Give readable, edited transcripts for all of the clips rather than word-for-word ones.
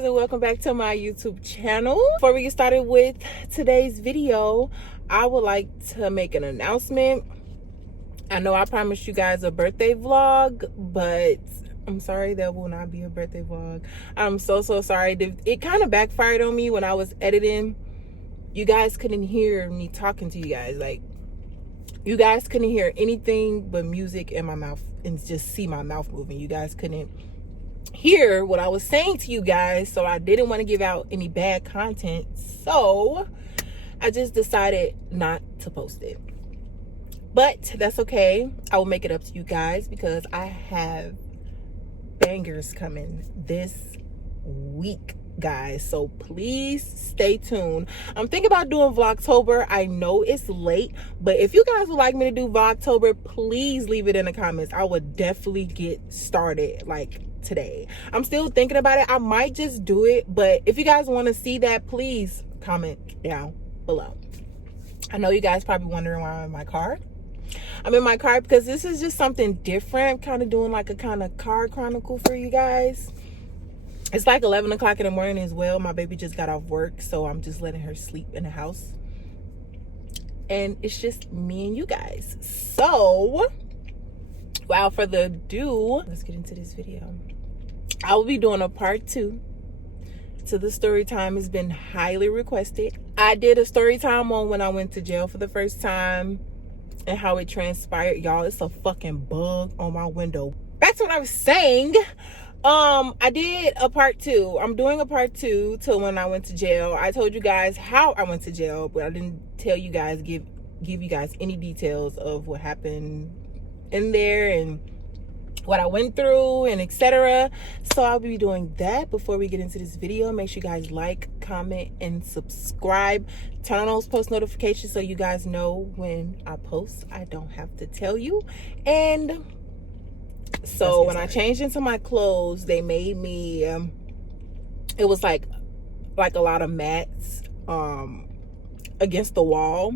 guys, and welcome back to my YouTube channel. Before we get started with today's video, I would like to make an announcement. I know I promised you guys a birthday vlog, but I'm sorry, that will not be a birthday vlog. I'm so sorry. It kind of backfired on me when I was editing. You guys couldn't hear me talking to you guys. Like, you guys couldn't hear anything but music in my mouth and just see my mouth moving. You guys couldn't hear what I was saying to you guys, so I didn't want to give out any bad content, so I just decided not to post it. But that's okay. I will make it up to you guys because I have bangers coming this week, guys, so please stay tuned. I'm thinking about doing Vlogtober. I know it's late, but if you guys would like me to do Vlogtober, please leave it in the comments. I would definitely get started like today. I'm still thinking about it. I might just do it, but if you guys want to see that, please comment down below. I know you guys probably wondering why I'm in my car. I'm in my car because this is just something different. I'm kind of doing like a kind of car chronicle for you guys. It's like 11 o'clock in the morning as well. My baby just got off work, so I'm just letting her sleep in the house. And it's just me and you guys. So, without further ado, let's get into this video. I will be doing a part 2 to the story time. Has been highly requested. I did a story time on when I went to jail for the first time and how it transpired. Y'all, it's a fucking bug on my window. Back to what I was saying. I did a part 2. I'm doing a part 2 to when I went to jail. I told you guys how I went to jail, but I didn't tell you guys, give you guys any details of what happened in there and what I went through and etc. So I'll be doing that. Before we get into this video, make sure you guys like, comment, and subscribe. Turn on those post notifications so you guys know when I post. I don't have to tell you. And so when I changed into my clothes, they made me it was like a lot of mats against the wall.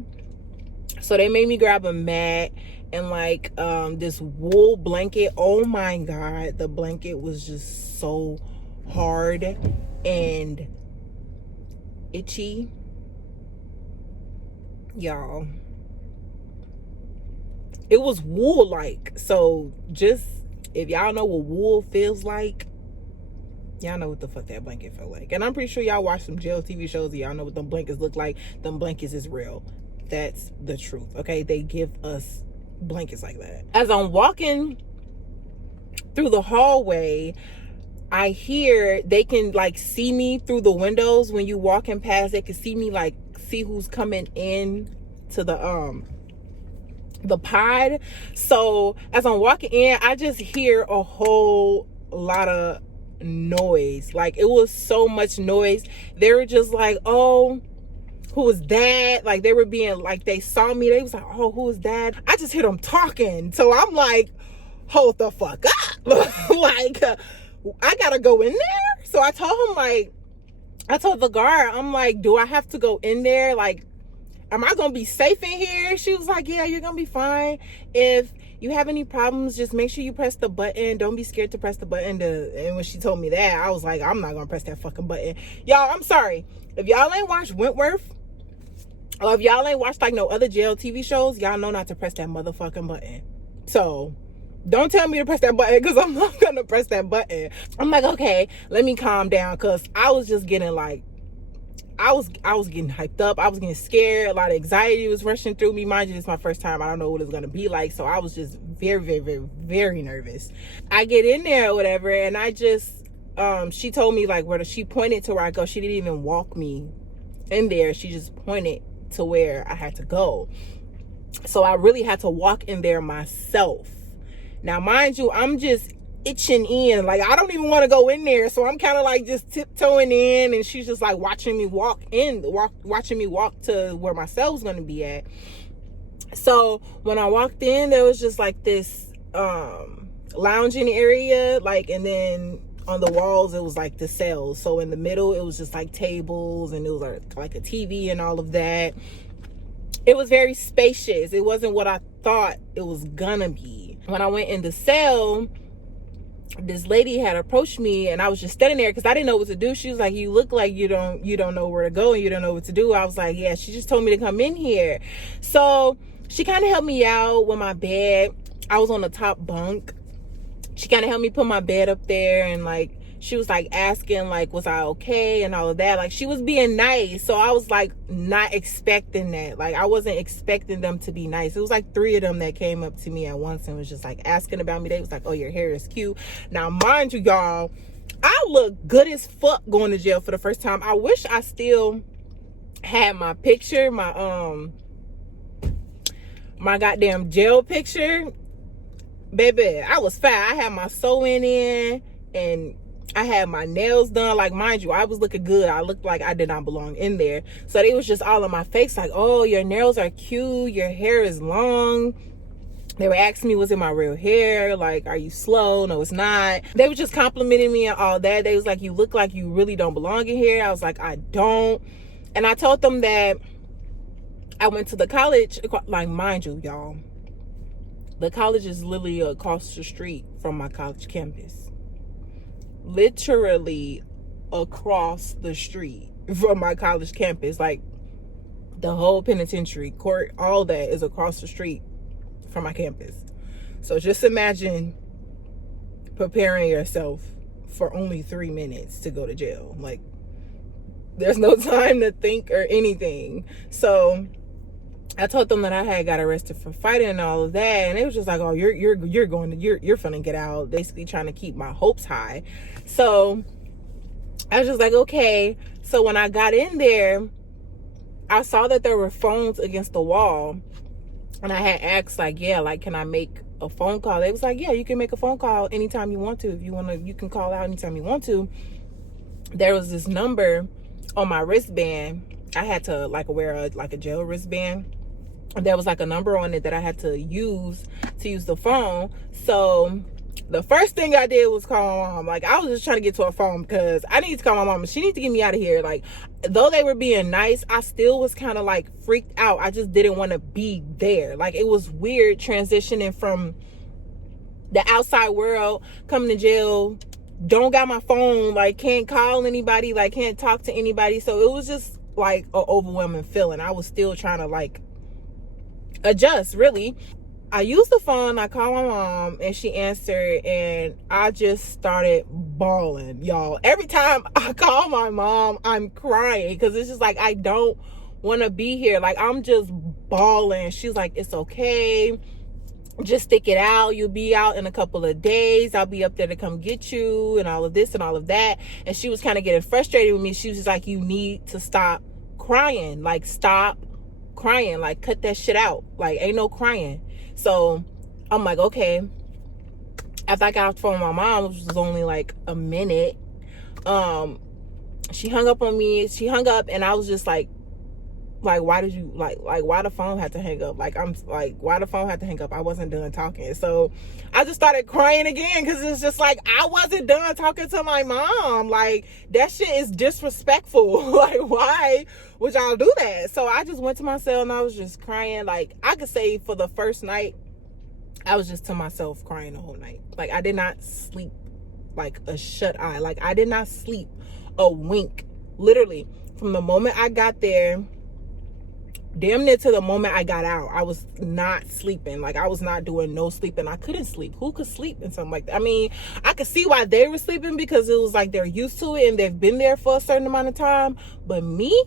So they made me grab a mat and like this wool blanket. Oh my god, the blanket was just so hard and itchy, y'all. It was wool like. So just if y'all know what wool feels like, y'all know what the fuck that blanket felt like. And I'm pretty sure y'all watch some jail TV shows and y'all know what them blankets look like. Them blankets is real. That's the truth, okay? They give us blankets like that. As I'm walking through the hallway, I hear they can like see me through the windows. When you walking past, they can see me, like see who's coming in to the pod. So as I'm walking in, I just hear a whole lot of noise. Like, it was so much noise. They were just like, oh, who is that? Like, they were being like, they saw me, they was like, oh, who is that? I just hear them talking. So I'm like, hold the fuck up. Like, I gotta go in there. So I told him, like, I told the guard, I'm like, do I have to go in there? Like, am I gonna be safe in here? She was like, yeah, you're gonna be fine. If you have any problems, just make sure you press the button. Don't be scared to press the button. And when she told me that, I was like, I'm not gonna press that fucking button. Y'all, I'm sorry. If y'all ain't watched Wentworth, or if y'all ain't watched like no other jail TV shows, y'all know not to press that motherfucking button. So don't tell me to press that button, because I'm not gonna press that button. I'm like, okay, let me calm down, because I was just getting like, I was getting hyped up. I was getting scared. A lot of anxiety was rushing through me. Mind you, it's my first time. I don't know what it's gonna be like. So I was just very nervous. I get in there or whatever, and I just she told me like she pointed to where I go. She didn't even walk me in there. She just pointed to where I had to go. So I really had to walk in there myself. Now, mind you, I'm just itching in. Like, I don't even want to go in there. So I'm kind of like just tiptoeing in, and she's just like watching me watching me walk to where my cell was going to be at. So when I walked in, there was just like this lounging area, like, and then on the walls it was like the cells. So in the middle it was just like tables, and it was like a TV and all of that. It was very spacious. It wasn't what I thought it was gonna be. When I went in the cell, this lady had approached me, and I was just standing there because I didn't know what to do. She was like, you look like you don't know where to go and you don't know what to do. I was like, yeah, she just told me to come in here. So she kind of helped me out with my bed. I was on the top bunk. She kind of helped me put my bed up there, and like she was like asking like was I okay and all of that. Like she was being nice. So I was like not expecting that. Like I wasn't expecting them to be nice. It was like 3 of them that came up to me at once and was just like asking about me. They was like, oh, your hair is cute. Now mind you, y'all, I look good as fuck going to jail for the first time. I wish I still had my picture, my goddamn jail picture. Baby, I was fine. I had my sewing in and I had my nails done. Like, mind you, I was looking good. I looked like I did not belong in there. So they was just all in my face like, oh, your nails are cute. Your hair is long. They were asking me, was it my real hair? Like, are you slow? No, it's not. They were just complimenting me and all that. They was like, you look like you really don't belong in here. I was like, I don't. And I told them that I went to the college. Like, mind you, y'all, the college is literally across the street from my college campus. Literally across the street from my college campus. Like, the whole penitentiary, court, all that is across the street from my campus. So just imagine preparing yourself for only 3 minutes to go to jail. Like, there's no time to think or anything. So I told them that I had got arrested for fighting and all of that, and it was just like, oh, you're finna get out, basically trying to keep my hopes high. So I was just like, okay. So when I got in there, I saw that there were phones against the wall, and I had asked like, yeah, like, can I make a phone call? They was like, yeah, you can make a phone call anytime you want to. If you want to, you can call out anytime you want to. There was this number on my wristband. I had to like wear a jail wristband. There was like a number on it that I had to use the phone. So the first thing I did was call my mom. Like, I was just trying to get to a phone because I need to call my mom. She needs to get me out of here. Like, though they were being nice, I still was kind of like freaked out. I just didn't want to be there. Like, it was weird transitioning from the outside world, coming to jail, don't got my phone, like can't call anybody, like can't talk to anybody. So it was just like an overwhelming feeling. I was still trying to like adjust, really. I used the phone, I called my mom, and she answered, and I just started bawling, y'all. Every time I call my mom, I'm crying because it's just like, I don't want to be here. Like, I'm just bawling. She's like, it's okay, just stick it out, you'll be out in a couple of days, I'll be up there to come get you, and all of this and all of that. And she was kind of getting frustrated with me. She was just like, you need to stop crying. Like, stop crying, like cut that shit out, like ain't no crying. So I'm like, okay. After I got off the phone with my mom, which was only like a minute, she hung up on me. She hung up, and I was just like why did you like why the phone had to hang up? Like, I'm like, why the phone had to hang up? I wasn't done talking. So I just started crying again because it's just like, I wasn't done talking to my mom. Like, that shit is disrespectful. Like, why would y'all do that? So I just went to my cell and I was just crying. Like, I could say for the first night, I was just to myself crying the whole night. Like, I did not sleep like a shut eye. Like, I did not sleep a wink. Literally, from the moment I got there, damn near to the moment I got out, I was not sleeping. Like, I was not doing no sleeping. I couldn't sleep. Who could sleep in something like that? I mean, I could see why they were sleeping because it was like they're used to it and they've been there for a certain amount of time. But me,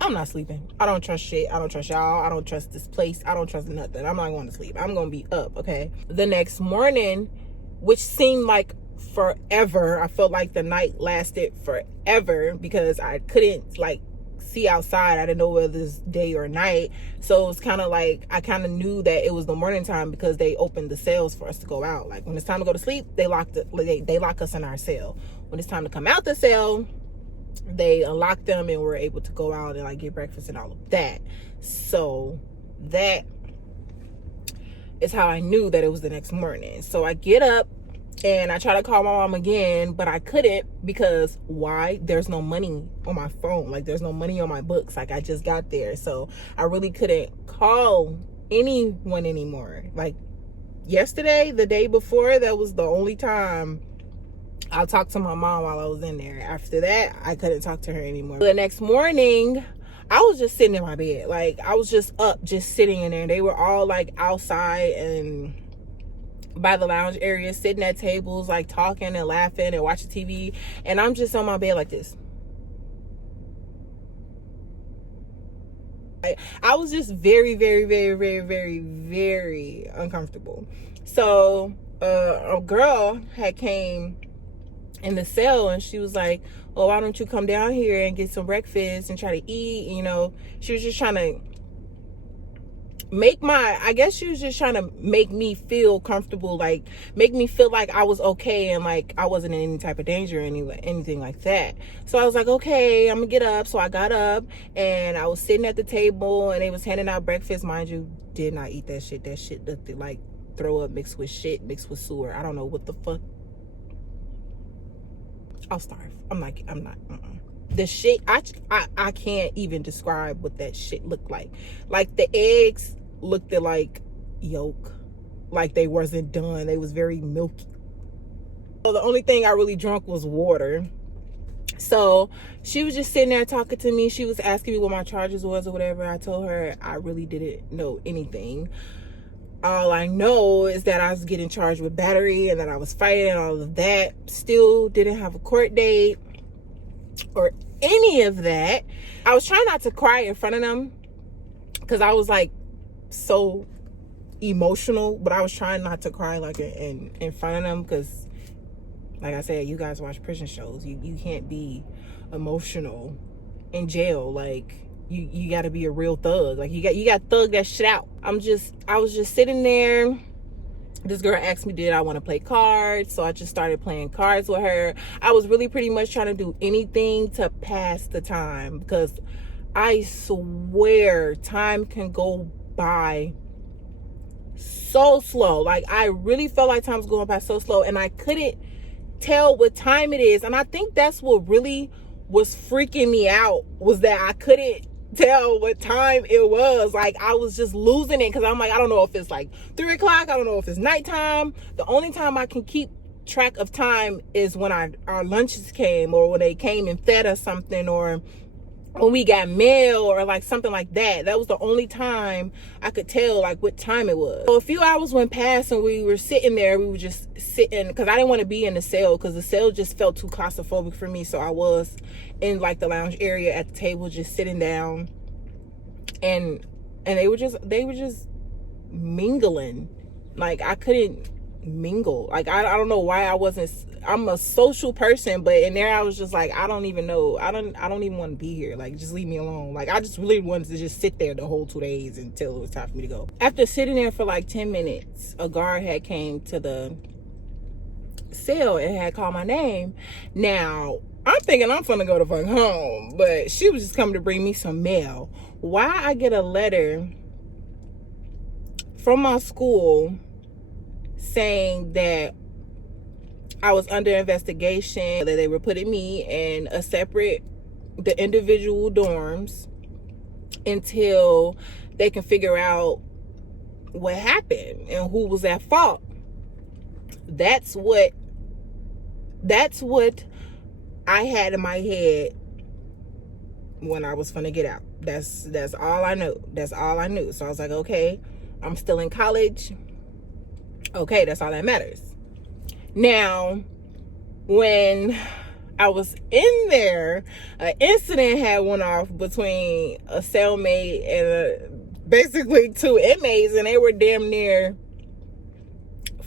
I'm not sleeping. I don't trust shit. I don't trust y'all. I don't trust this place. I don't trust nothing. I'm not going to sleep. I'm going to be up, okay? The next morning, which seemed like forever, I felt like the night lasted forever because I couldn't like see outside. I didn't know whether it's day or night. So it was kind of like, I kind of knew that it was the morning time because they opened the cells for us to go out. Like, when it's time to go to sleep, they lock us in our cell. When it's time to come out the cell, they unlock them and we're able to go out and like get breakfast and all of that. So that is how I knew that it was the next morning. So I get up and I try to call my mom again, but I couldn't because why? There's no money on my phone. Like, there's no money on my books. Like, I just got there. So I really couldn't call anyone anymore. Like, yesterday, the day before, that was the only time I talked to my mom while I was in there. After that, I couldn't talk to her anymore. The next morning, I was just sitting in my bed. Like, I was just up, just sitting in there. They were all like outside and by the lounge area, sitting at tables, like talking and laughing and watching TV. And I'm just on my bed like this. I was just very, very, very, very, very, very uncomfortable. So a girl had came in the cell and she was like, "Oh, why don't you come down here and get some breakfast and try to eat?" You know, she was just trying to I guess she was just trying to make me feel comfortable, like make me feel like I was okay and like I wasn't in any type of danger or anything like that. So I was like, okay, I'm gonna get up. So I got up and I was sitting at the table and they was handing out breakfast. Mind you, did not eat that shit. That shit looked like throw up mixed with shit, mixed with sewer. I don't know what the fuck. I'll starve. I'm not. The shit, I can't even describe what that shit looked like. Like the eggs looked like yolk, like they wasn't done. They was very milky. So the only thing I really drank was water. So she was just sitting there talking to me. She was asking me what my charges was or whatever. I told her I really didn't know anything. All I know is that I was getting charged with battery and that I was fighting and all of that. Still didn't have a court date or any of that. I was trying not to cry in front of them because I was like so emotional, but I was trying not to cry like in front of them because, like I said, you guys watch prison shows. You can't be emotional in jail. Like you got to be a real thug. Like you got to thug that shit out. I was just sitting there. This girl asked me, did I want to play cards? So I just started playing cards with her. I was really pretty much trying to do anything to pass the time because I swear time can go by so slow. Like I really felt like time was going by so slow and I couldn't tell what time it is. And I think that's what really was freaking me out, was that I couldn't tell what time it was. Like I was just losing it because I'm like, I don't know if it's like 3 o'clock, I don't know if it's nighttime. The only time I can keep track of time is when our lunches came, or when they came and fed us something, or when we got mail, or like something like that. That was the only time I could tell like what time it was. So a few hours went past and we were sitting there. We were just sitting because I didn't want to be in the cell because the cell just felt too claustrophobic for me. So I was in like the lounge area at the table, just sitting down, and they were just mingling. Like I couldn't mingle. Like I don't know why I'm a social person, but in there I was just like, I don't even know. I don't even want to be here. Like just leave me alone. Like I just really wanted to just sit there the whole 2 days until it was time for me to go. After sitting there for like 10 minutes, a guard had came to the cell and had called my name. Now I'm thinking I'm finna go to fuck home, but she was just coming to bring me some mail. Why I get a letter from my school saying that I was under investigation, that they were putting me in the individual dorms until they can figure out what happened and who was at fault. That's what I had in my head when I was finna get out. That's all I knew. That's all I knew. So I was like, okay, I'm still in college. Okay, that's all that matters. Now, when I was in there, an incident had went off between a cellmate and basically 2 inmates, and they were damn near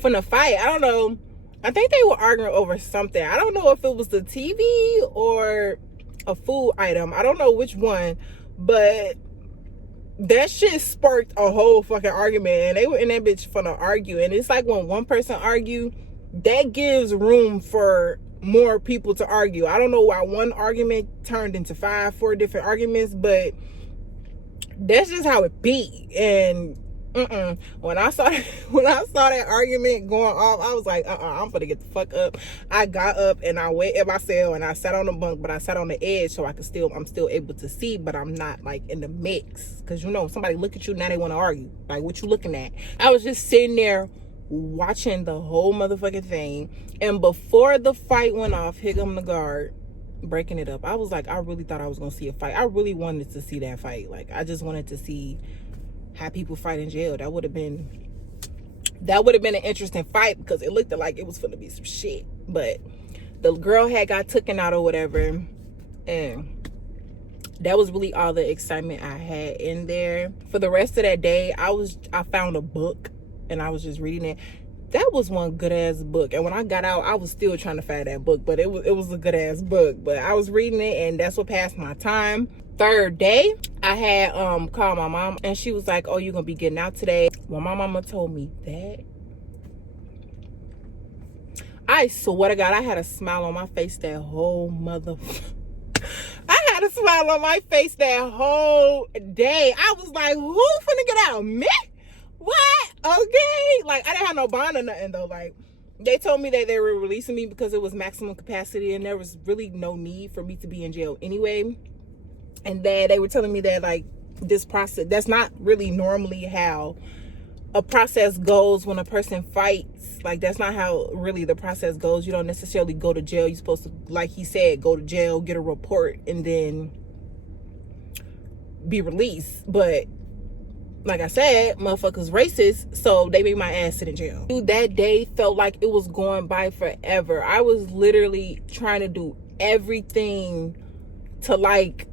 finna fight. I don't know. I think they were arguing over something. I don't know if it was the TV or a food item. I don't know which one, but that shit sparked a whole fucking argument, and they were in that bitch finna argue. And it's like when one person argue, that gives room for more people to argue. I don't know why one argument turned into 4 different arguments, but that's just how it be. And when I saw that argument going off, I was like, I'm gonna get the fuck up. I got up and I went in my cell and I sat on the bunk, but I sat on the edge so I'm still able to see, but I'm not like in the mix. Cause somebody look at you, now they want to argue. Like, what you looking at? I was just sitting there watching the whole motherfucking thing. And before the fight went off, here come the guard breaking it up. I was like, I really thought I was gonna see a fight. I really wanted to see that fight. Like, I just wanted to see how people fight in jail. That would have been an interesting fight, because it looked like it was gonna be some shit. But the girl had got taken out or whatever, and that was really all the excitement I had in there. For the rest of that day, I found a book and I was just reading it. That was one good ass book, and when I got out, I was still trying to find that book, but it was a good ass book. But I was reading it, and that's what passed my time. Third day, I had called my mom, and she was like, "Oh, you're gonna be getting out today." Well, my mama told me that, I swear to God, I had a smile on my face that whole I had a smile on my face that whole day. I was like, who finna get out? Me? What? Okay. Like, I didn't have no bond or nothing, though. Like, they told me that they were releasing me because it was maximum capacity and there was really no need for me to be in jail anyway. And then they were telling me that, like, this process, that's not really normally how a process goes when a person fights. Like, that's not how really the process goes. You don't necessarily go to jail. You're supposed to, like he said, go to jail, get a report, and then be released. But like I said, motherfuckers racist, so they made my ass sit in jail. Dude, that day felt like it was going by forever. I was literally trying to do everything to, like,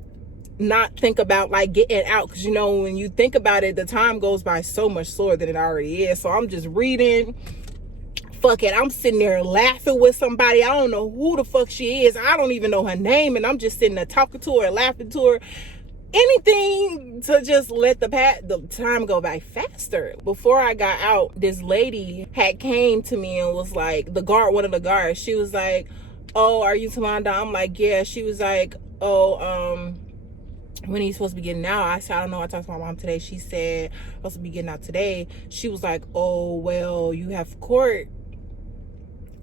not think about, like, getting out, because, you know, when you think about it, the time goes by so much slower than it already is. So I'm just reading. Fuck it, I'm sitting there laughing with somebody. I don't know who the fuck she is. I don't even know her name, and I'm just sitting there talking to her, laughing to her. Anything to just let the time go by faster. Before I got out, this lady had came to me and was like, one of the guards, she was like, "Oh, are you Talonda?" I'm like, "Yeah." She was like, "Oh, when are you supposed to be getting out?" I said, "I don't know. I talked to my mom today. She said I'm supposed to be getting out today." She was like, "Oh, well, you have court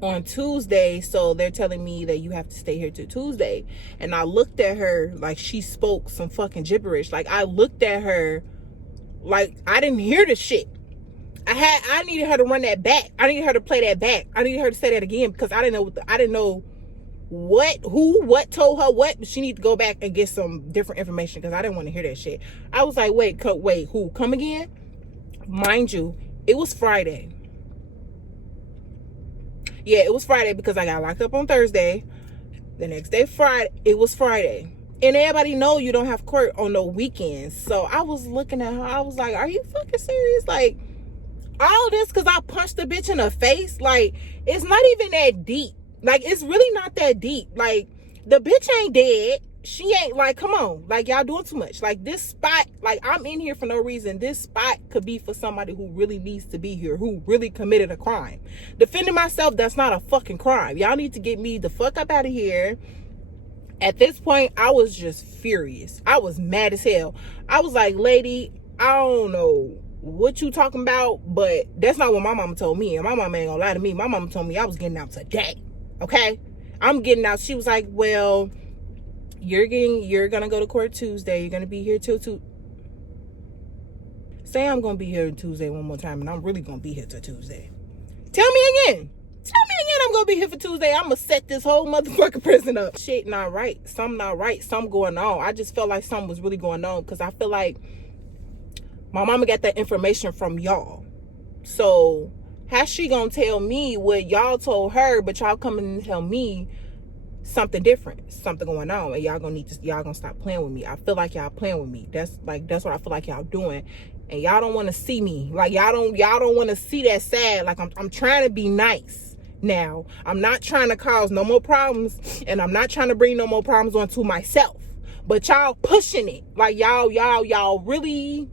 on Tuesday, so they're telling me that you have to stay here till Tuesday." And I looked at her like she spoke some fucking gibberish. Like, I looked at her like I didn't hear the shit. I needed her to run that back. I needed her to play that back. I needed her to say that again, because I didn't know what told her what. She needed to go back and get some different information, because I didn't want to hear that shit. I was like, wait, who? Come again? Mind you, it was Friday. Yeah, it was Friday, because I got locked up on Thursday. The next day, it was Friday. And everybody know you don't have court on no weekends. So I was looking at her. I was like, are you fucking serious? Like, all this because I punched the bitch in the face? Like, it's not even that deep. Like, it's really not that deep. Like, the bitch ain't dead. She ain't, like, come on. Like, y'all doing too much. Like, this spot, like, I'm in here for no reason. This spot could be for somebody who really needs to be here, who really committed a crime. Defending myself, that's not a fucking crime. Y'all need to get me the fuck up out of here. At this point, I was just furious. I was mad as hell. I was like, lady, I don't know what you talking about, but that's not what my mama told me. And my mama ain't gonna lie to me. My mama told me I was getting out today. Okay? I'm getting out. She was like, well, you're gonna go to court Tuesday. You're gonna be here till say I'm gonna be here Tuesday one more time, and I'm really gonna be here till Tuesday. Tell me again I'm gonna be here for Tuesday. I'm gonna set this whole motherfucking prison up. Shit not right. Something not right. Something going on. I just felt like something was really going on, because I feel like my mama got that information from y'all. So how's she gonna tell me what y'all told her, but y'all coming and tell me something different, something going on, and y'all gonna stop playing with me? I feel like y'all playing with me. That's what I feel like y'all doing, and y'all don't want to see me. Like, y'all don't want to see that sad. Like, I'm trying to be nice now. I'm not trying to cause no more problems, and I'm not trying to bring no more problems onto myself. But y'all pushing it. Like, y'all really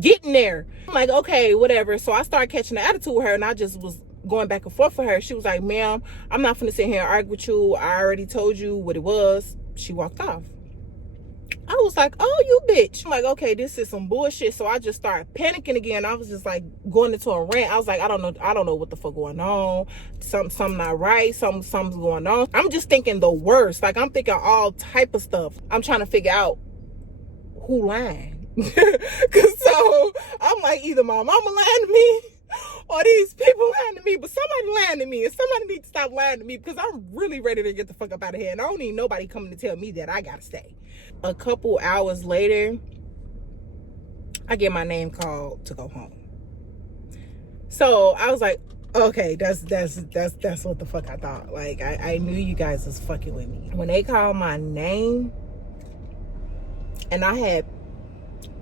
getting there. I'm like, okay, whatever. So I started catching the attitude with her, and I just was going back and forth with her. She was like, ma'am, I'm not finna sit here and argue with you. I already told you what it was. She walked off. I was like, oh, you bitch. I'm like, okay, this is some bullshit. So I just started panicking again. I was just like going into a rant. I was like, I don't know what the fuck going on. Something not right. Something's going on. I'm just thinking the worst. Like, I'm thinking all type of stuff. I'm trying to figure out who lying. So I'm like, like either my mama lying to me or these people lying to me, but somebody lying to me, and somebody needs to stop lying to me because I'm really ready to get the fuck up out of here, and I don't need nobody coming to tell me that I gotta stay. A couple hours later, I get my name called to go home. So I was like, okay, that's what the fuck I thought. Like, I knew you guys was fucking with me. When they called my name and I had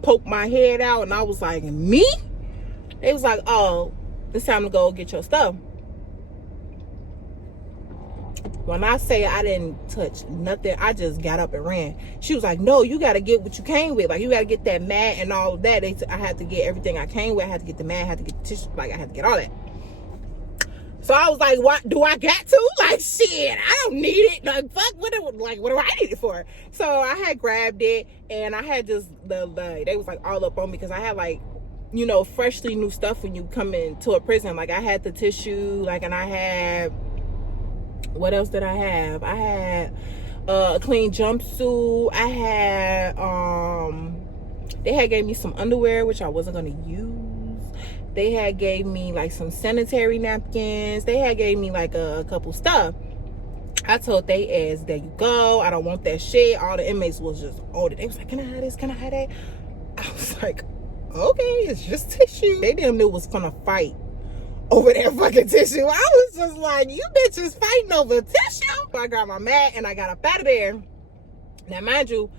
poked my head out and I was like, me? They was like, oh, it's time to go get your stuff. When I say I didn't touch nothing, I just got up and ran. She was like, no, you got to get what you came with. Like, you got to get that mat and all of that. I had to get everything I came with. I had to get the mat, I had to get the tissue. Like, I had to get all that. So I was like, what do I got to? Like, shit, I don't need it. Like, fuck, what do I need it for? So I had grabbed it, and I had just, they was like all up on me because I had like, you know, freshly new stuff when you come into a prison. Like, I had the tissue, like, and I had, what else did I have? I had a clean jumpsuit. I had, they had gave me some underwear, which I wasn't going to use. They had gave me like some sanitary napkins. They had gave me like a couple stuff. I told they ass, there you go. I don't want that shit. All the inmates was just on it. They was like, can I have this? Can I have that? I was like, okay, it's just tissue. They damn knew was gonna fight over that fucking tissue. I was just like, you bitches fighting over tissue. So I got my mat and I got up out of there. Now, mind you,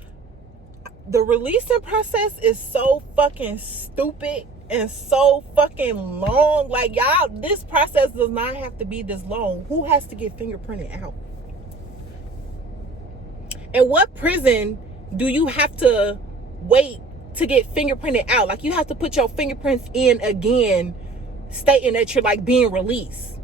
the releasing process is so fucking stupid and so fucking long. Like, y'all, this process does not have to be this long. Who has to get fingerprinted out? And what prison do you have to wait to get fingerprinted out? Like, you have to put your fingerprints in again, stating that you're like being released.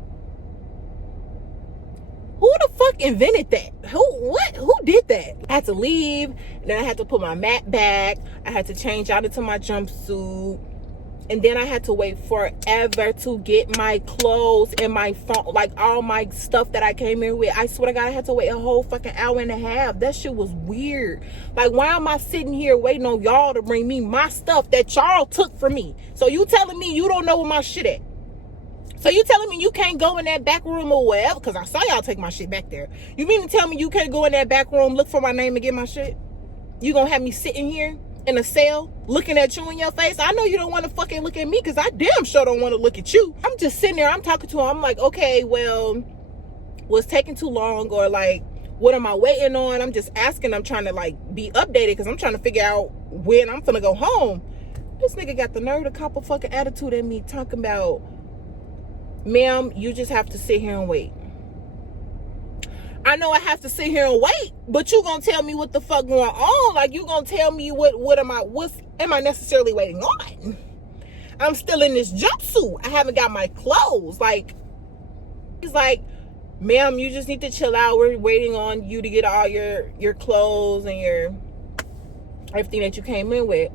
Who the fuck invented that? Who did that? I had to leave, and then I had to put my mat back. I had to change out into my jumpsuit, and then I had to wait forever to get my clothes and my phone, like all my stuff that I came in with. I swear to God, I had to wait a whole fucking hour and a half. That shit was weird. Like, why am I sitting here waiting on y'all to bring me my stuff that y'all took from me? So you telling me you don't know where my shit at? So you telling me you can't go in that back room or wherever? Because I saw y'all take my shit back there. You mean to tell me you can't go in that back room, look for my name and get my shit? You gonna have me sitting here in a cell looking at you in your face? I know you don't want to fucking look at me because I damn sure don't want to look at you. I'm just sitting there, I'm talking to him. I'm like, okay, well, was taking too long, or like, what am I waiting on? I'm just asking. I'm trying to like be updated because I'm trying to figure out when I'm finna go home. This nigga got the nerve to cop a fucking attitude at me talking about, ma'am, you just have to sit here and wait. I know I have to sit here and wait, but you gonna tell me what the fuck going on? Like, you gonna tell me what am I necessarily waiting on? I'm still in this jumpsuit. I haven't got my clothes. Like, he's like, ma'am, you just need to chill out. We're waiting on you to get all your clothes and your everything that you came in with.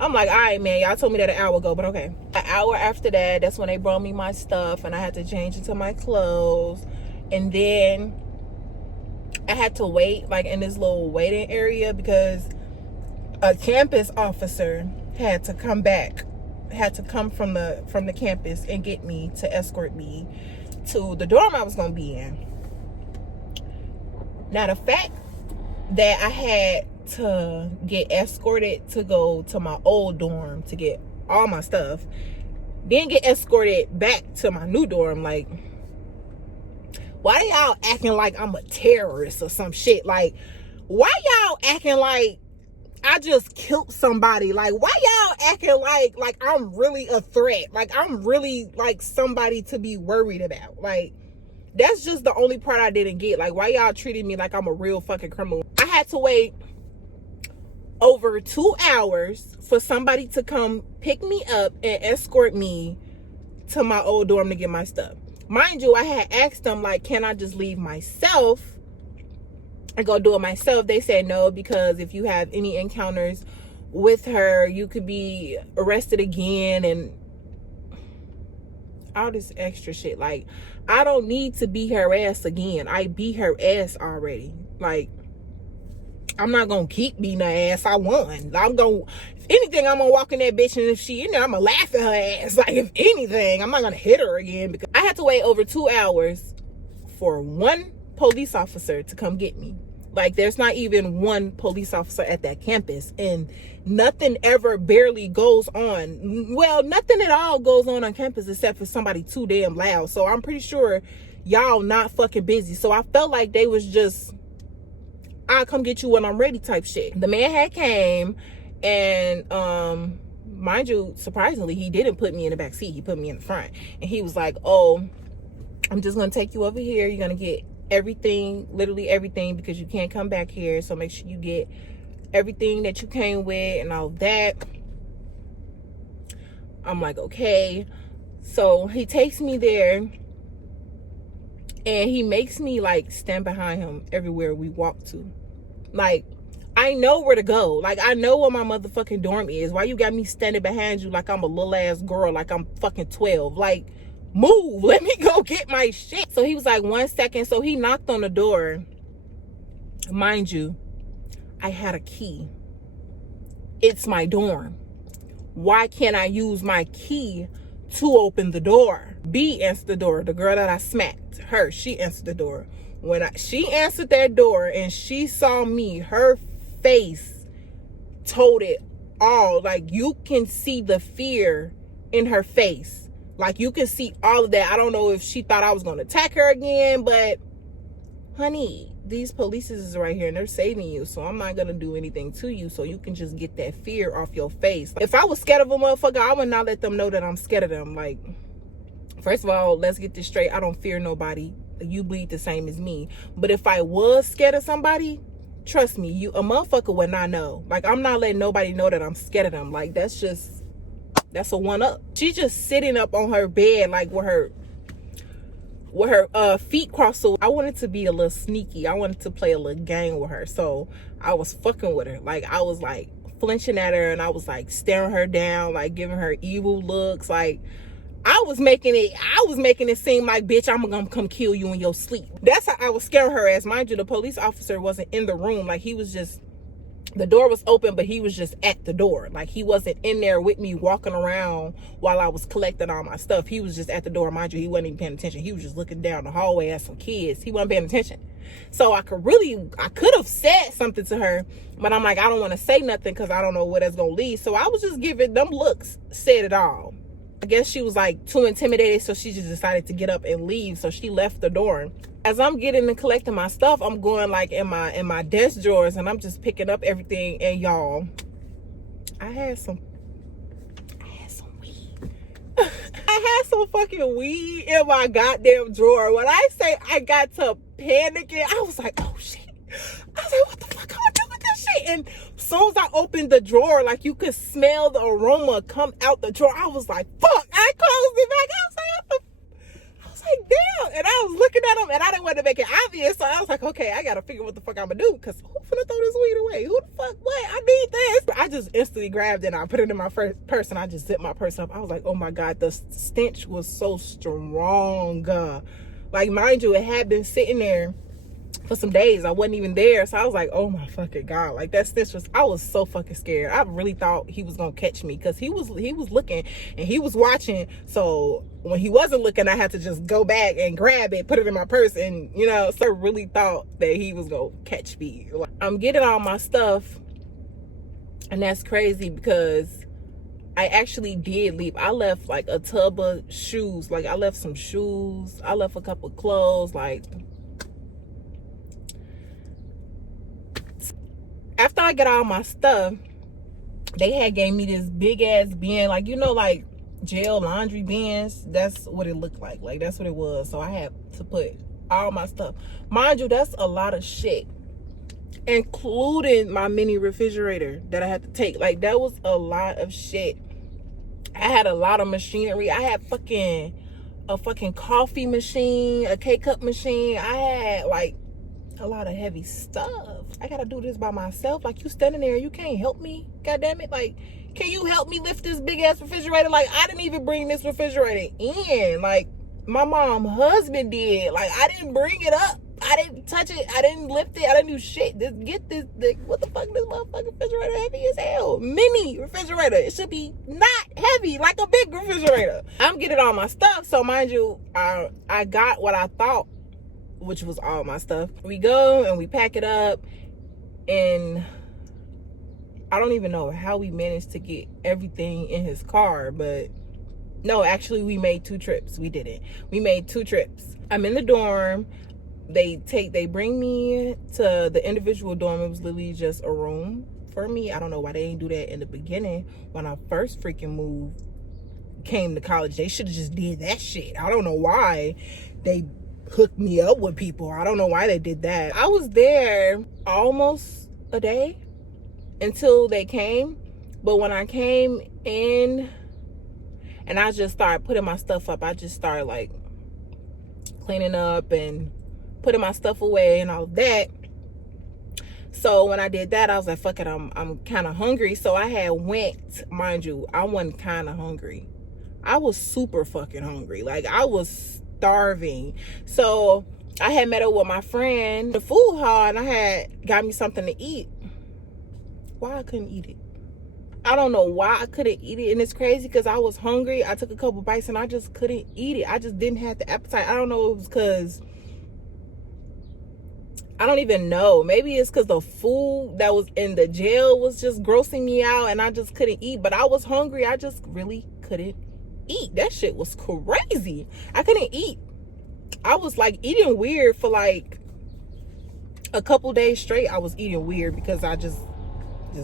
I'm like, all right, man, y'all told me that an hour ago, but okay. An hour after that, that's when they brought me my stuff, and I had to change into my clothes. And then I had to wait, like, in this little waiting area because a campus officer had to come from the campus and get me to escort me to the dorm I was going to be in. Now, the fact that I had to get escorted to go to my old dorm to get all my stuff, then get escorted back to my new dorm, like, why y'all acting like I'm a terrorist or some shit? Like, why y'all acting like I just killed somebody? Like, why y'all acting like I'm really a threat? Like, I'm really like somebody to be worried about? Like, that's just the only part I didn't get. Like, why y'all treating me like I'm a real fucking criminal? I had to wait over 2 hours for somebody to come pick me up and escort me to my old dorm to get my stuff. Mind you, I had asked them, like, can I just leave myself and go do it myself? They said no, because if you have any encounters with her, you could be arrested again and all this extra shit. Like, I don't need to be her ass again. I beat her ass already. Like, I'm not gonna keep beating her ass. I won. If anything, I'm gonna walk in that bitch, and if she in there, I'm gonna laugh at her ass. Like, if anything, I'm not gonna hit her again, because I had to wait over 2 hours for one police officer to come get me. Like, there's not even one police officer at that campus, and nothing ever barely goes on. Well, nothing at all goes on campus except for somebody too damn loud. So I'm pretty sure y'all not fucking busy. So I felt like they was just, I'll come get you when I'm ready type shit. The man had came, and mind you, surprisingly, he didn't put me in the back seat. He put me in the front, and he was like, oh, I'm just gonna take you over here. You're gonna get everything, literally everything, because you can't come back here, so make sure you get everything that you came with and all that. I'm like, okay. So he takes me there, and he makes me like stand behind him everywhere we walk to. Like, I know where to go. Like, I know where my motherfucking dorm is. Why you got me standing behind you like I'm a little ass girl, like I'm fucking 12? Like, move, let me go get my shit. So he was like, 1 second. So he knocked on the door. Mind you, I had a key. It's my dorm. Why can't I use my key to open the door? B answered the door. The girl that I smacked, her, she answered the door. When she answered that door and she saw me, her face told it all. Like, you can see the fear in her face. Like, you can see all of that. I don't know if she thought I was going to attack her again, but honey, these police is right here and they're saving you, so I'm not going to do anything to you, so you can just get that fear off your face. If I was scared of a motherfucker, I would not let them know that I'm scared of them. Like, first of all, let's get this straight. I don't fear nobody. You bleed the same as me. But if I was scared of somebody, trust me, a motherfucker would not know. Like, I'm not letting nobody know that I'm scared of them. Like, that's a one up. She just sitting up on her bed, like with her feet crossed. So I wanted to be a little sneaky. I wanted to play a little game with her. So I was fucking with her. Like, I was like flinching at her, and I was like staring her down, like giving her evil looks. Like, I was making it seem like, bitch, I'm gonna come kill you in your sleep. That's how I was scaring her ass. Mind you, the police officer wasn't in the room. Like, he was just, the door was open, but he was just at the door. Like, he wasn't in there with me walking around while I was collecting all my stuff. He was just at the door. Mind you, he wasn't even paying attention. He was just looking down the hallway at some kids. He wasn't paying attention. So I could have said something to her, but I'm like, I don't want to say nothing because I don't know where that's gonna lead. So I was just giving them looks, said it all. I guess she was like too intimidated, so she just decided to get up and leave. So she left the door. As I'm getting and collecting my stuff, I'm going like in my desk drawers, and I'm just picking up everything. And y'all, I had some weed. I had some fucking weed in my goddamn drawer. When I say I got to panicking, I was like, oh shit. I was like, what the fuck am I doing with this shit? And as soon as I opened the drawer, like, you could smell the aroma come out the drawer. I was like, fuck. I closed it back. I was like, damn. And I was looking at them, and I didn't want to make it obvious. So I was like, okay, I got to figure what the fuck I'm going to do. Because who finna throw this weed away? Who the fuck? What? I need this. I just instantly grabbed it, and I put it in my purse, and I just zipped my purse up. I was like, oh my God, the stench was so strong. Like, mind you, it had been sitting there for some days. I wasn't even there, so I was like, oh my fucking God, like, that stench was, I was so fucking scared. I really thought he was gonna catch me, because he was looking and he was watching. So when he wasn't looking, I had to just go back and grab it, put it in my purse, and so I really thought that he was gonna catch me. I'm getting all my stuff, and that's crazy because I actually did leave. I left like a tub of shoes. Like, I left some shoes, I left a couple clothes. Like, after I got all my stuff, they had gave me this big ass bin, like, like gel laundry bins. That's what it looked like. Like, that's what it was. So I had to put all my stuff. Mind you, that's a lot of shit, including my mini refrigerator that I had to take. Like, that was a lot of shit. I had a lot of machinery. I had a fucking coffee machine, a K-cup machine. I had like a lot of heavy stuff. I gotta do this by myself. Like, you standing there, you can't help me. God damn it. Like, can you help me lift this big ass refrigerator? Like, I didn't even bring this refrigerator in. Like, my husband did. Like, I didn't bring it up. I didn't touch it. I didn't lift it. I didn't do shit. Just get this. What the fuck? This motherfucking refrigerator heavy as hell. Mini refrigerator. It should be not heavy like a big refrigerator. I'm getting all my stuff. So mind you, I got what I thought, which was all my stuff. We go and we pack it up, and I don't even know how we managed to get everything in his car, but no, actually we made 2 trips. We didn't. We made 2 trips. I'm in the dorm. They bring me to the individual dorm. It was literally just a room for me. I don't know why they didn't do that in the beginning when I first freaking moved, came to college. They should have just did that shit. I don't know why they hooked me up with people. I don't know why they did that. I was there almost a day until they came. But when I came in and I just started putting my stuff up, I just started like cleaning up and putting my stuff away and all of that. So when I did that, I was like, fuck it, I'm kind of hungry. So I had went, mind you, I wasn't kind of hungry. I was super fucking hungry. Like, I was starving. So I had met up with my friend, the food hall, and I had got me something to eat. Why I couldn't eat it? I don't know why I couldn't eat it. And it's crazy because I was hungry. I took a couple bites and I just couldn't eat it. I just didn't have the appetite. I don't know if it was because, I don't even know. Maybe it's because the food that was in the jail was just grossing me out and I just couldn't eat. But I was hungry. I just really couldn't eat. That shit was crazy. I couldn't eat. I was like eating weird for like a couple days straight. I was eating weird because I just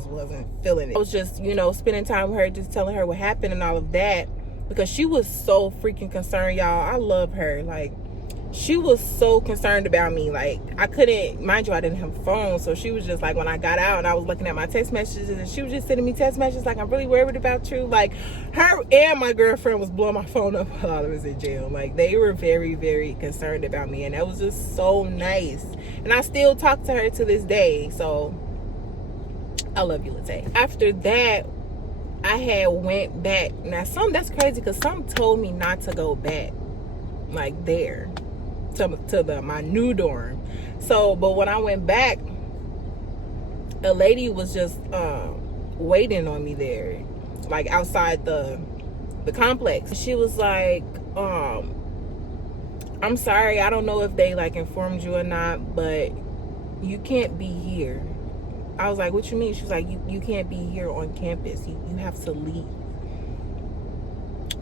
wasn't feeling it. I was just, you know, spending time with her, just telling her what happened and all of that, because she was so freaking concerned, y'all. I love her. Like, she was so concerned about me. Like, I couldn't, mind you, I didn't have a phone, so she was just like, when I got out and I was looking at my text messages, and she was just sending me text messages like, I'm really worried about you. Like, her and my girlfriend was blowing my phone up while I was in jail. Like, they were very, very concerned about me, and that was just so nice. And I still talk to her to this day, so I love you, Latte. After that, I had went back. Now, that's crazy because some told me not to go back, like there, to my new dorm. So, but when I went back, a lady was just waiting on me there, like outside the complex. She was like, I'm sorry, I don't know if they like informed you or not, but you can't be here. I was like, what you mean? She was like, you can't be here on campus. You have to leave.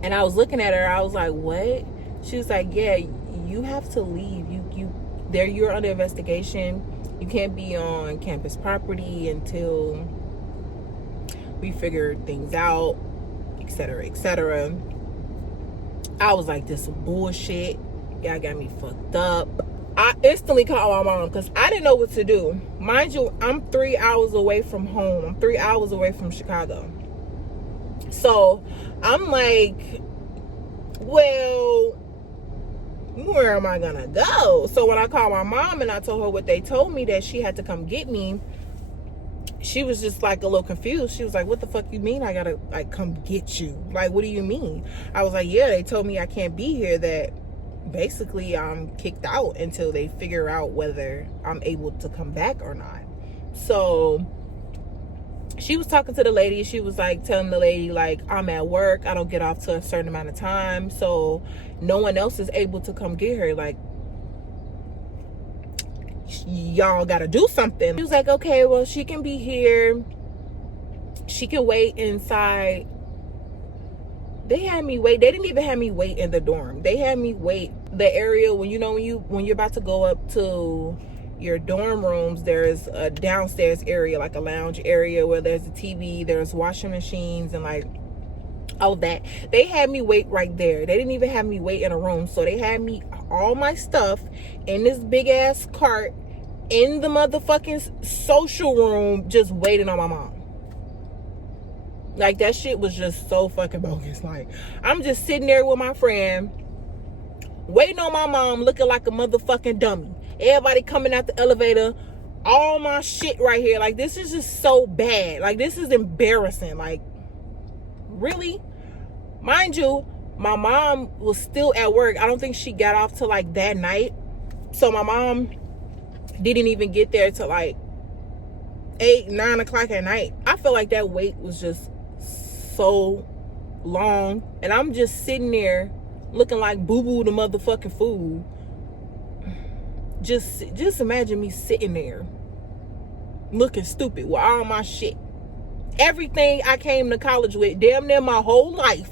And I was looking at her. I was like, what? She was like, yeah, you have to leave. You're under investigation. You can't be on campus property until we figure things out, etc., etc. I was like, this is bullshit. Y'all got me fucked up. I instantly called my mom because I didn't know what to do. Mind you, I'm 3 hours away from home. I'm 3 hours away from Chicago. So I'm like, well, where am I gonna go? So when I called my mom and I told her what they told me, that she had to come get me, she was just like a little confused. She was like, what the fuck you mean I gotta like come get you? Like, what do you mean? I was like, yeah, they told me I can't be here, that basically I'm kicked out until they figure out whether I'm able to come back or not. So she was talking to the lady. She was like telling the lady, like, I'm at work, I don't get off to a certain amount of time, so no one else is able to come get her. Like, y'all gotta do something. She was like, okay, well, she can be here, she can wait inside. They had me wait. They didn't even have me wait in the dorm. They had me wait the area when you're about to go up to your dorm rooms. There's a downstairs area, like a lounge area, where there's a TV, there's washing machines, and like all of that. They had me wait right there. They didn't even have me wait in a room. So they had me, all my stuff, in this big ass cart in the motherfucking social room, just waiting on my mom. Like, that shit was just so fucking bogus. Like, I'm just sitting there with my friend, waiting on my mom, looking like a motherfucking dummy. Everybody coming out the elevator, all my shit right here. Like, this is just so bad. Like, this is embarrassing. Like, really? Mind you, my mom was still at work. I don't think she got off till like that night. So my mom Didn't even get there till like 8-9 o'clock at night. I feel like that wait was just so long, and I'm just sitting there looking like boo-boo the motherfucking fool. Just imagine me sitting there looking stupid with all my shit, everything I came to college with, damn near my whole life,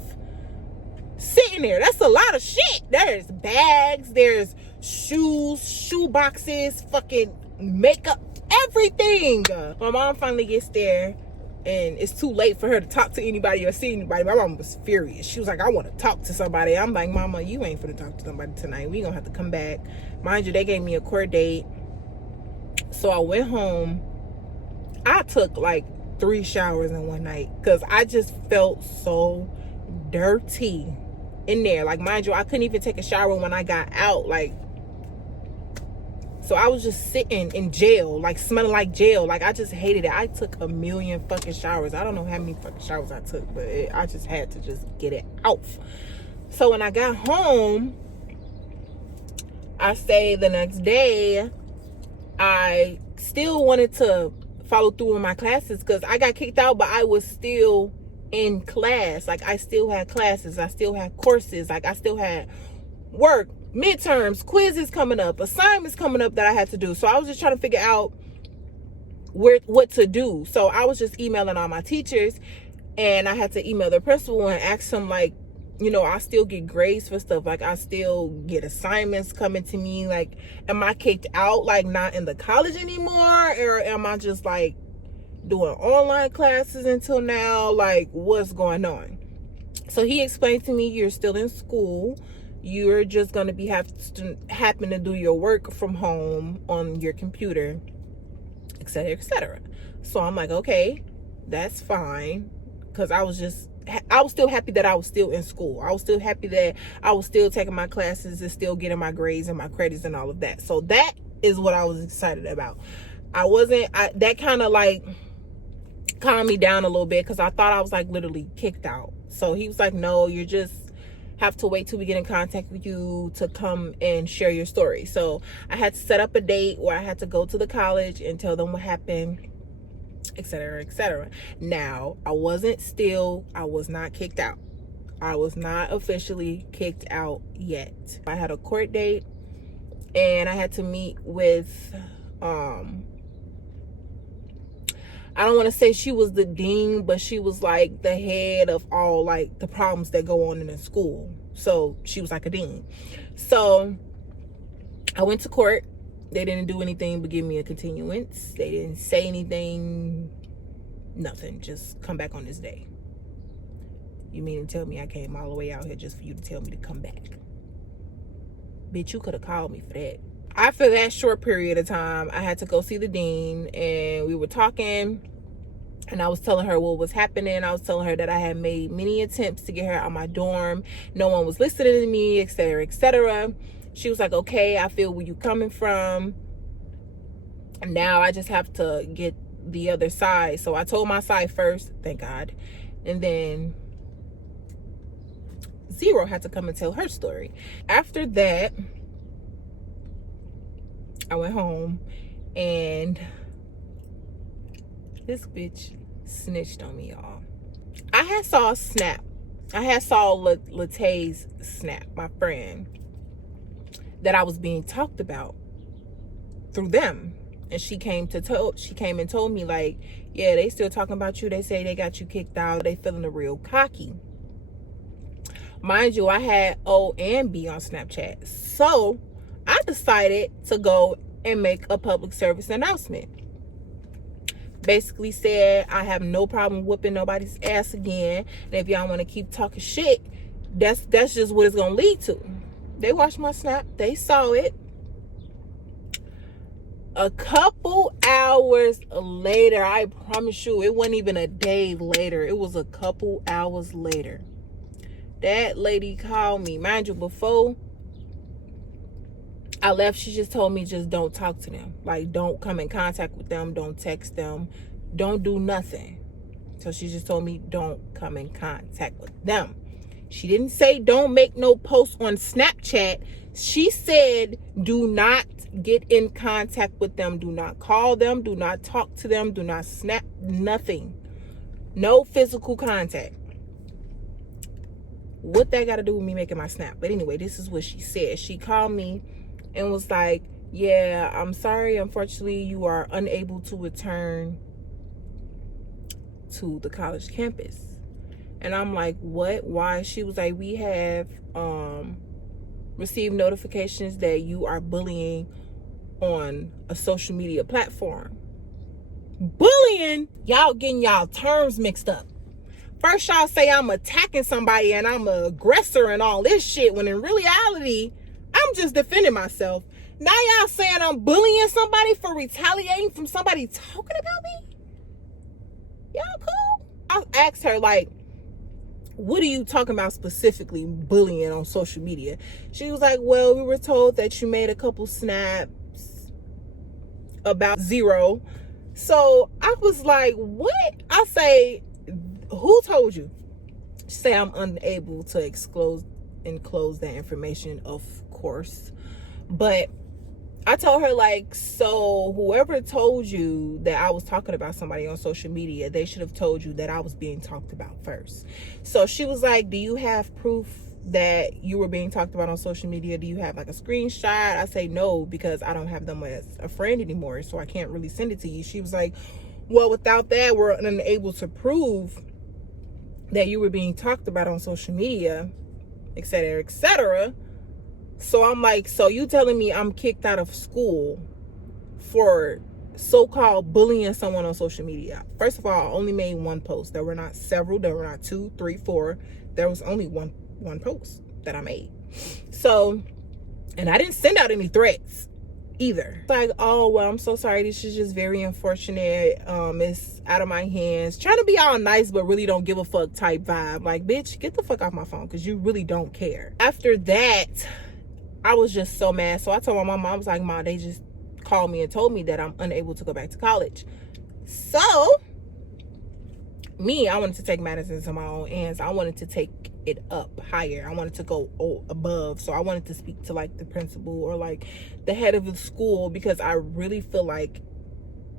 sitting there. That's a lot of shit. There's bags, there's shoes, shoe boxes, fucking makeup, everything. My mom finally gets there, and it's too late for her to talk to anybody or see anybody. My mom was furious. She was like, I want to talk to somebody. I'm like, Mama, you ain't finna talk to somebody tonight. We gonna have to come back. Mind you, they gave me a court date. So I went home. I took like 3 showers in one night because I just felt so dirty in there. Like, mind you, I couldn't even take a shower when I got out. Like, so I was just sitting in jail, like smelling like jail. Like, I just hated it. I took a million fucking showers. I don't know how many fucking showers I took, but I just had to just get it out. So when I got home, I stayed the next day. I still wanted to follow through with my classes because I got kicked out, but I was still in class. Like, I still had classes. I still had courses. Like, I still had work, midterms, quizzes coming up, assignments coming up that I had to do. So I was just trying to figure out what to do. So I was just emailing all my teachers, and I had to email the principal and ask them, like, you know, I still get grades for stuff. Like, I still get assignments coming to me. Like, am I kicked out, like, not in the college anymore? Or am I just, like, doing online classes until now? Like, what's going on? So he explained to me, you're still in school. You're just going to be happen to do your work from home on your computer, etc., etc. So I'm like, okay, that's fine. Because I was still happy that I was still in school. I was still happy that I was still taking my classes and still getting my grades and my credits and all of that. So that is what I was excited about. That kind of like calmed me down a little bit because I thought I was like literally kicked out. So he was like, no, you just have to wait till we get in contact with you to come and share your story. So I had to set up a date where I had to go to the college and tell them what happened, etc., etc. Now, I was not kicked out. I was not officially kicked out yet. I had a court date, and I had to meet with I don't want to say she was the dean, but she was like the head of all like the problems that go on in the school. So she was like a dean. So I went to court. They didn't do anything but give me a continuance. They didn't say anything, nothing. Just come back on this day. You mean to tell me I came all the way out here just for you to tell me to come back? Bitch, you could have called me for that. After that short period of time, I had to go see the dean, and we were talking, and I was telling her what was happening. I was telling her that I had made many attempts to get her out of my dorm. No one was listening to me, etc., etc. She was like, okay, I feel where you're coming from. Now I just have to get the other side. So I told my side first, thank God. And then Zero had to come and tell her story. After that, I went home, and this bitch snitched on me, y'all. I had saw a snap. I had saw Latay's snap, my friend, that I was being talked about through them. And she came and told me, like, yeah, they still talking about you. They say they got you kicked out. They feeling real cocky. Mind you, I had O and B on Snapchat. So I decided to go and make a public service announcement. Basically said, I have no problem whooping nobody's ass again. And if y'all want to keep talking shit, that's just what it's going to lead to. They watched my snap. They saw it. A couple hours later, I promise you, it wasn't even a day later. It was a couple hours later. That lady called me. Mind you, before I left, she just told me, just don't talk to them. Like, don't come in contact with them. Don't text them. Don't do nothing. So she just told me, don't come in contact with them. She didn't say don't make no posts on Snapchat. She said, do not get in contact with them. Do not call them. Do not talk to them. Do not snap. Nothing. No physical contact. What that got to do with me making my snap? But anyway, this is what she said. She called me and was like, yeah, I'm sorry. Unfortunately, you are unable to return to the college campus. And I'm like, what? Why? She was like, we have received notifications that you are bullying on a social media platform. Bullying? Y'all getting y'all terms mixed up. First y'all say I'm attacking somebody and I'm an aggressor and all this shit, when in reality, I'm just defending myself. Now y'all saying I'm bullying somebody for retaliating from somebody talking about me? Y'all cool? I asked her, like, what are you talking about specifically bullying on social media? She was like, well, we were told that you made a couple snaps about zero. So I was like, what? I say, who told you? She said, I'm unable to enclose that information, of course. But I told her, like, so whoever told you that I was talking about somebody on social media, they should have told you that I was being talked about first. So she was like, do you have proof that you were being talked about on social media? Do you have like a screenshot? I say no, because I don't have them as a friend anymore, so I can't really send it to you. She was like, well, without that, we're unable to prove that you were being talked about on social media, etc., etc. So I'm like, so you telling me I'm kicked out of school for so-called bullying someone on social media? First of all, I only made one post. There were not several. There were not 2, 3, 4. There was only one post that I made. So, and I didn't send out any threats either. It's like, oh, well, I'm so sorry. This is just very unfortunate. It's out of my hands. Trying to be all nice, but really don't give a fuck type vibe. Like, bitch, get the fuck off my phone, because you really don't care. After that, I was just so mad. So I told my mom, I was like, Mom, they just called me and told me that I'm unable to go back to college. So I wanted to take matters into my own hands. I wanted to take it up higher. I wanted to go above. So I wanted to speak to like the principal or like the head of the school, because I really feel like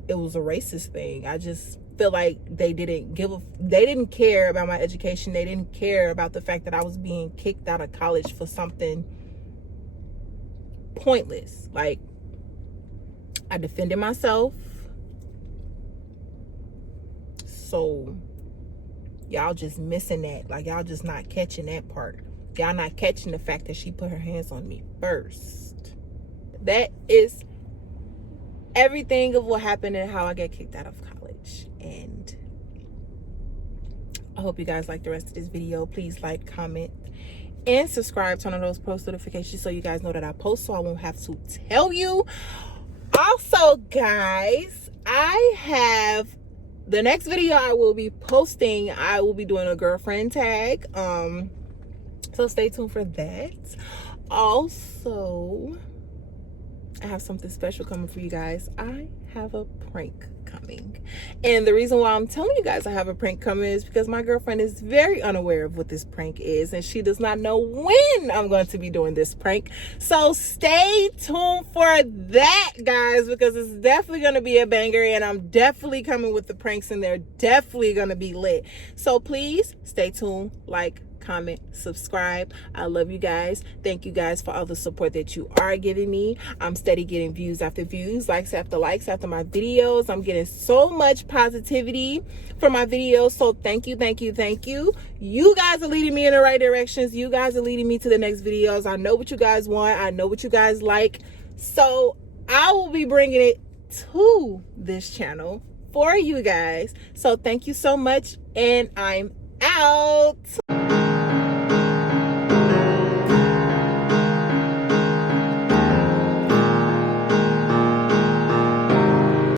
it was a racist thing. I just feel like they didn't care about my education. They didn't care about the fact that I was being kicked out of college for something pointless. Like, I defended myself. So y'all just missing that. Like, y'all just not catching that part. Y'all not catching the fact that she put her hands on me first. That is everything of what happened and how I got kicked out of college. And I hope you guys like the rest of this video. Please like, comment, and subscribe. Turn on those post notifications so you guys know that I post, so I won't have to tell you. Also, guys, I have the next video I will be posting. I will be doing a girlfriend tag. So stay tuned for that. Also, I have something special coming for you guys. I have a prank coming. And the reason why I'm telling you guys I have a prank coming is because my girlfriend is very unaware of what this prank is, and she does not know when I'm going to be doing this prank. So stay tuned for that, guys, because it's definitely going to be a banger, and I'm definitely coming with the pranks, and they're definitely going to be lit. So please stay tuned, like, comment, subscribe. I love you guys. Thank you guys for all the support that you are giving me. I'm steady getting views after views, likes after likes after my videos. I'm getting so much positivity for my videos. So thank you, thank you, thank you. You guys are leading me in the right directions. You guys are leading me to the next videos. I know what you guys want. I know what you guys like. So I will be bringing it to this channel for you guys. So thank you so much, and I'm out.